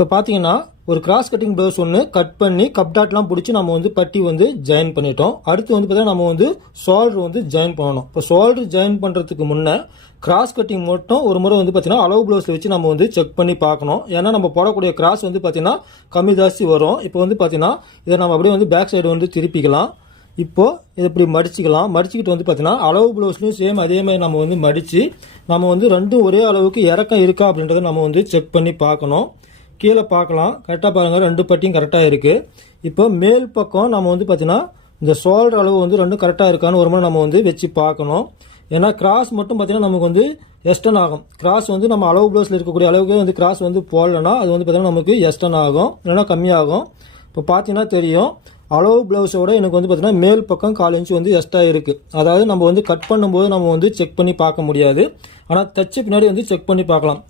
இப்போ பார்த்தீங்கன்னா ஒரு கிராஸ் கட்டிங் ப்ளவுஸ் ஒன்று கட் பண்ணி கப் டாட்லாம் பிடிச்சி நம்ம வந்து பட்டி வந்து ஜாயின் பண்ணிட்டோம். அடுத்து வந்து பார்த்தீங்கன்னா நம்ம வந்து ஷோல்டர் வந்து ஜாயின் பண்ணணும். இப்போ ஷோல்டர் ஜாயின் பண்ணுறதுக்கு முன்னே கிராஸ் கட்டிங் மட்டும் ஒரு முறை வந்து பார்த்தீங்கன்னா அளவு ப்ளவுஸில் வச்சு நம்ம வந்து செக் பண்ணி பார்க்கணும். ஏன்னா நம்ம போடக்கூடிய கிராஸ் வந்து பார்த்தீங்கன்னா கம்மி ஜாஸ்தி வரும். இப்போ வந்து பார்த்தீங்கன்னா இதை நம்ம அப்படியே வந்து பேக் சைடு வந்து திருப்பிக்கலாம். இப்போது இதை இப்படி மடிச்சுக்கிட்டு வந்து பார்த்தீங்கன்னா அளவு ப்ளவுஸ்லையும் சேம் அதே மாதிரி நம்ம வந்து மடித்து நம்ம வந்து ரெண்டும் ஒரே அளவுக்கு இறக்கம் இருக்கா அப்படின்றத நம்ம வந்து செக் பண்ணி பார்க்கணும். கீழே பார்க்கலாம், கரெக்டாக பாருங்கள், ரெண்டு பட்டியும் கரெக்டாக இருக்குது. இப்போ மேல் பக்கம் நம்ம வந்து பார்த்தீங்கன்னா இந்த ஷோல்டர் அளவு வந்து ரெண்டும் கரெக்டாக இருக்கான்னு ஒரு முறை நம்ம வந்து வச்சு பார்க்கணும். ஏன்னா கிராஸ் மட்டும் பார்த்தீங்கன்னா நமக்கு வந்து எக்ஸ்டன் ஆகும். கிராஸ் வந்து நம்ம அளவு ப்ளவுஸில் இருக்கக்கூடிய அளவுக்கு வந்து கிராஸ் வந்து போடலைன்னா அது வந்து பார்த்தீங்கன்னா நமக்கு எக்ஸ்டன் ஆகும், இல்லைன்னா கம்மியாகும். இப்போ பார்த்தீங்கன்னா தெரியும், அளவு ப்ளவுஸோட எனக்கு வந்து பார்த்தீங்கன்னா மேல் பக்கம் 1/4 இன்ச்சு வந்து எக்ஸ்ட்ரா இருக்குது. அதாவது நம்ம வந்து கட் பண்ணும்போது நம்ம வந்து செக் பண்ணி பார்க்க முடியாது, ஆனால் தச்சு பின்னாடி வந்து செக் பண்ணி பார்க்கலாம்.